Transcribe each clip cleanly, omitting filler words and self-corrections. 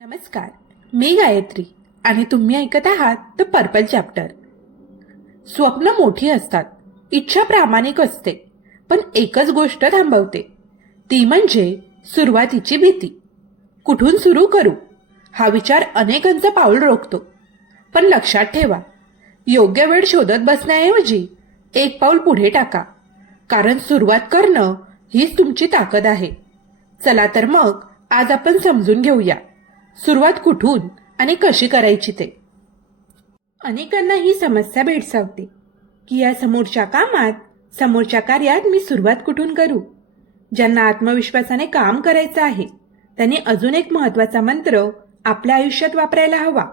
नमस्कार, मी गायत्री आणि तुम्ही ऐकत आहात द पर्पल चॅप्टर. स्वप्न मोठी असतात, इच्छा प्रामाणिक असते, पण एकच गोष्ट थांबवते, ती म्हणजे सुरुवातीची भीती. कुठून सुरू करू हा विचार अनेकांचं पाऊल रोखतो. पण लक्षात ठेवा, योग्य वेळ शोधत बसण्याऐवजी एक पाऊल पुढे टाका, कारण सुरुवात करणं हीच तुमची ताकद आहे. चला तर मग आज आपण समजून घेऊया सुरुवात कुठून आणि कशी करायची ते. अनेकांना ही समस्या भेडसावते की या समोरच्या कामात, समोरच्या कार्यात मी सुरुवात कुठून करू. ज्यांना आत्मविश्वासाने काम करायचं आहे त्यांनी अजून एक महत्वाचा मंत्र आपल्या आयुष्यात वापरायला हवा.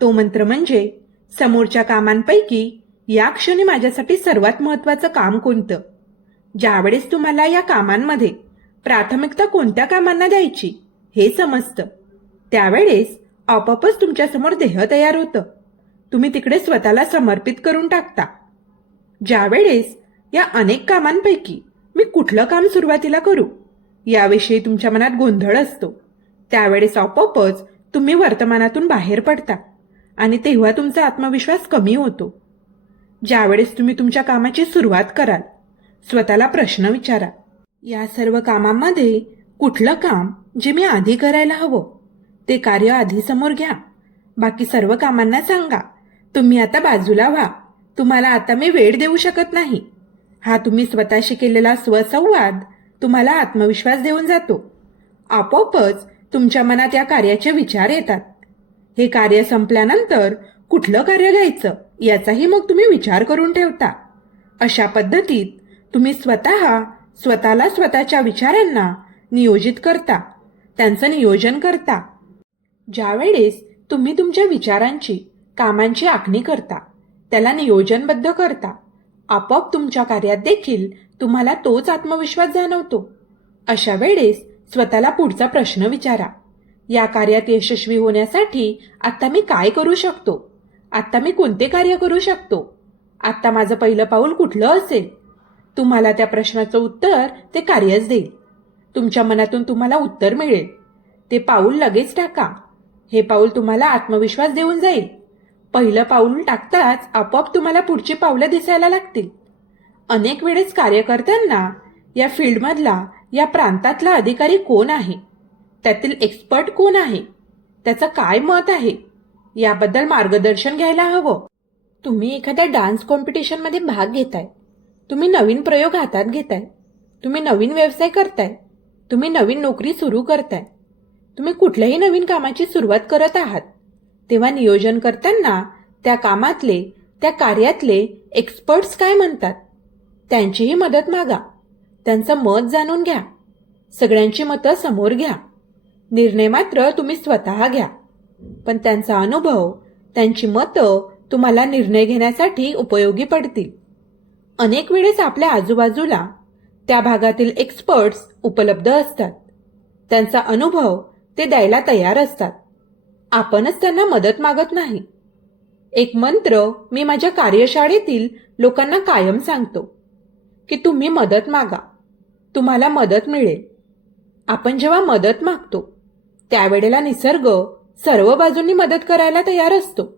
तो मंत्र म्हणजे समोरच्या कामांपैकी या क्षणी माझ्यासाठी सर्वात महत्वाचं काम कोणतं. ज्यावेळेस तुम्हाला या कामांमध्ये प्राथमिकता कोणत्या कामांना द्यायची हे समजतं, त्यावेळेस आपोआपच तुमच्यासमोर ध्येय तयार होतं. तुम्ही तिकडे स्वतःला समर्पित करून टाकता. ज्यावेळेस या अनेक कामांपैकी मी कुठलं काम सुरुवातीला करू याविषयी तुमच्या मनात गोंधळ असतो, त्यावेळेस आपोआपच तुम्ही वर्तमानातून बाहेर पडता आणि तेव्हा तुमचा आत्मविश्वास कमी होतो. ज्यावेळेस तुम्ही तुमच्या कामाची सुरुवात कराल, स्वतःला प्रश्न विचारा, या सर्व कामांमध्ये कुठलं काम जे मी आधी करायला हवं ते कार्य आधी समोर घ्या. बाकी सर्व कामांना सांगा तुम्ही आता बाजूला व्हा, तुम्हाला आता मी वेळ देऊ शकत नाही. हा तुम्ही स्वतःशी केलेला स्वसंवाद तुम्हाला आत्मविश्वास देऊन जातो. आपोआपच तुमच्या मनात या कार्याचे विचार येतात. हे कार्य संपल्यानंतर कुठलं कार्य घ्यायचं याचाही मग तुम्ही विचार करून ठेवता. अशा पद्धतीत तुम्ही स्वतःला स्वतःच्या विचारांना नियोजित करता, त्यांचं नियोजन करता. ज्यावेळेस तुम्ही तुमच्या विचारांची, कामांची आखणी करता, त्याला नियोजनबद्ध करता, आपोआप तुमच्या कार्यात देखील तुम्हाला तोच आत्मविश्वास जाणवतो. अशा वेळेस स्वतःला पुढचा प्रश्न विचारा, या कार्यात यशस्वी होण्यासाठी आता मी काय करू शकतो, आता मी कोणते कार्य करू शकतो, आता माझं पहिलं पाऊल कुठलं असेल. तुम्हाला त्या प्रश्नाचं उत्तर ते कार्यच देईल. तुमच्या मनातून तुम्हाला उत्तर मिळेल. ते पाऊल लगेच टाका. हे पाऊल तुम्हाला आत्मविश्वास देऊन जाईल. पहिलं पाऊल टाकताच आपोआप तुम्हाला पुढची पावलं दिसायला लागतील. अनेक वेळेस कार्य करताना या फील्डमधला, या प्रांतातला अधिकारी कोण आहे, त्यातील एक्सपर्ट कोण आहे, त्याचं काय मत आहे याबद्दल मार्गदर्शन घ्यायला हवं. तुम्ही एखाद्या डान्स कॉम्पिटिशनमध्ये भाग घेताय, तुम्ही नवीन प्रयोग हातात घेताय, तुम्ही नवीन व्यवसाय करताय, तुम्ही नवीन नोकरी सुरू करताय, तुम्ही कुठल्याही नवीन कामाची सुरुवात करत आहात, तेव्हा नियोजन करताना त्या कामातले, त्या कार्यातले एक्सपर्ट्स काय म्हणतात त्यांचीही मदत मागा. त्यांचं मत जाणून घ्या. सगळ्यांची मतं समोर घ्या. निर्णय मात्र तुम्ही स्वतः घ्या, पण त्यांचा अनुभव, त्यांची मतं तुम्हाला निर्णय घेण्यासाठी उपयोगी पडतील. अनेक वेळेस आपल्या आजूबाजूला त्या भागातील एक्सपर्ट्स उपलब्ध असतात. त्यांचा अनुभव ते द्यायला तयार असतात. आपणच त्यांना मदत मागत नाही. एक मंत्र मी माझ्या कार्यशाळेतील लोकांना कायम सांगतो की तुम्ही मदत मागा, तुम्हाला मदत मिळेल. आपण जेव्हा मदत मागतो त्यावेळेला निसर्ग सर्व बाजूंनी मदत करायला तयार असतो.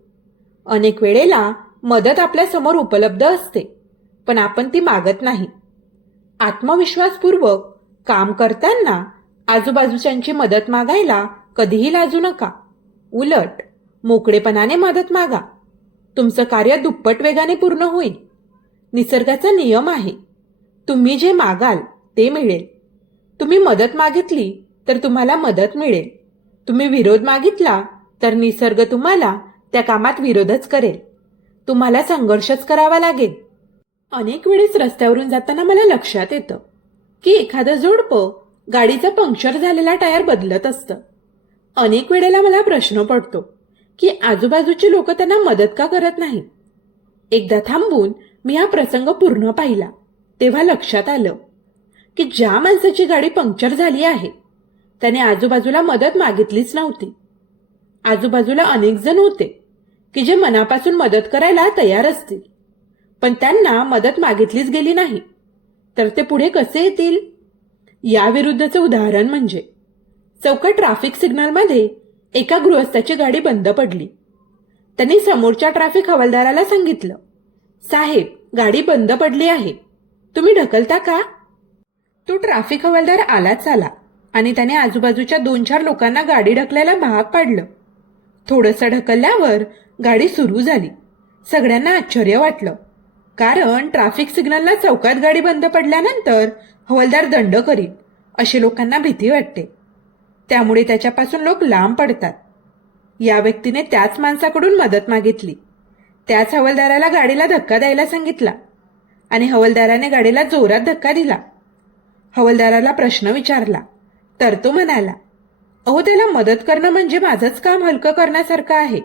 अनेक वेळेला मदत आपल्या समोर उपलब्ध असते, पण आपण ती मागत नाही. आत्मविश्वासपूर्वक काम करताना आजूबाजूच्यांची मदत मागायला कधीही लाजू नका. उलट मोकळेपणाने मदत मागा. तुमचं कार्य दुप्पट वेगाने पूर्ण होईल. निसर्गाचा नियम आहे, तुम्ही जे मागाल ते मिळेल. तुम्ही मदत मागितली तर तुम्हाला मदत मिळेल. तुम्ही विरोध मागितला तर निसर्ग तुम्हाला त्या कामात विरोधच करेल. तुम्हाला संघर्षच करावा लागेल. अनेक वेळेस रस्त्यावरून जाताना मला लक्षात येतं की एखादं जोडपं गाडीचा पंक्चर झालेला टायर बदलत असतं. अनेक वेळेला मला प्रश्न पडतो की आजूबाजूची लोक त्यांना मदत का करत नाहीत. एकदा थांबून मी हा प्रसंग पूर्ण पाहिला तेव्हा लक्षात आलं की ज्या माणसाची गाडी पंक्चर झाली आहे त्याने आजूबाजूला मदत मागितलीच नव्हती. आजूबाजूला अनेक जण होते की जे मनापासून मदत करायला तयार असतील, पण त्यांना मदत मागितलीच गेली नाही, तर ते पुढे कसे येतील. याविरुद्धचं उदाहरण म्हणजे चौकात ट्रॅफिक सिग्नलमध्ये एका गृहस्थाची गाडी बंद पडली. त्यांनी समोरच्या ट्रॅफिक हवालदाराला सांगितलं, साहेब, गाडी बंद पडली आहे, तुम्ही ढकलता का? तो ट्रॅफिक हवालदार आलाच आला आणि त्याने आजूबाजूच्या 2-4 लोकांना गाडी ढकलायला भाग पाडलं. थोडंसं ढकलल्यावर गाडी सुरू झाली. सगळ्यांना आश्चर्य वाटलं, कारण ट्रॅफिक सिग्नलला चौकात गाडी बंद पडल्यानंतर हवालदार दंड करील अशी लोकांना भीती वाटते. त्यामुळे त्याच्यापासून लोक लांब पडतात. या व्यक्तीने त्याच माणसाकडून मदत मागितली. त्याच हवालदाराला गाडीला धक्का द्यायला सांगितला आणि हवालदाराने गाडीला जोरात धक्का दिला. हवालदाराला प्रश्न विचारला तर तो म्हणाला, अहो, त्याला मदत करणं म्हणजे माझंच काम हलकं करण्यासारखं आहे.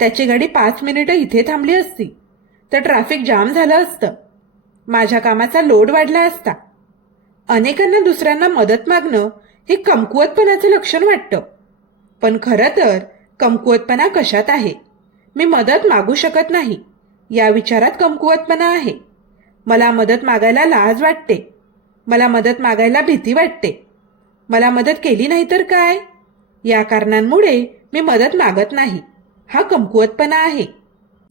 त्याची गाडी 5 मिनिटं इथे थांबली असती तर ट्रॅफिक जाम झालं असतं. माझ्या कामाचा लोड वाढला असता. अनेकांना दुसऱ्यांना मदत मागणं हे कमकुवतपणाचं लक्षण वाटतं. पण खरं तर कमकुवतपणा कशात आहे? मी मदत मागू शकत नाही या विचारात कमकुवतपणा आहे. मला मदत मागायला लाज वाटते. मला मदत मागायला भीती वाटते. मला मदत केली नाही तर काय? या कारणांमुळे मी मदत मागत नाही. हा कमकुवतपणा आहे.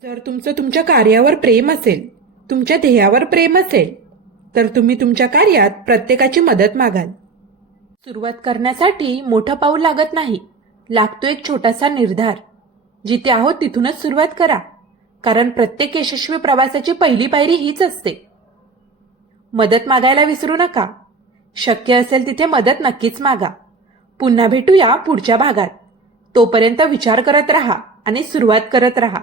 जर तुमचं तुमच्या कार्यावर प्रेम असेल, तुमच्या ध्येयावर प्रेम असेल, तर तुम्ही तुमच्या कार्यात प्रत्येकाची मदत मागाल. सुरुवात करण्यासाठी मोठं पाऊल लागत नाही, लागतो एक छोटासा निर्धार. जिथे आहोत तिथूनच सुरुवात करा, कारण प्रत्येक यशस्वी प्रवासाची पहिली पायरी हीच असते. मदत मागायला विसरू नका. शक्य असेल तिथे मदत नक्कीच मागा. पुन्हा भेटूया पुढच्या भागात. तोपर्यंत विचार करत राहा आणि सुरुवात करत राहा.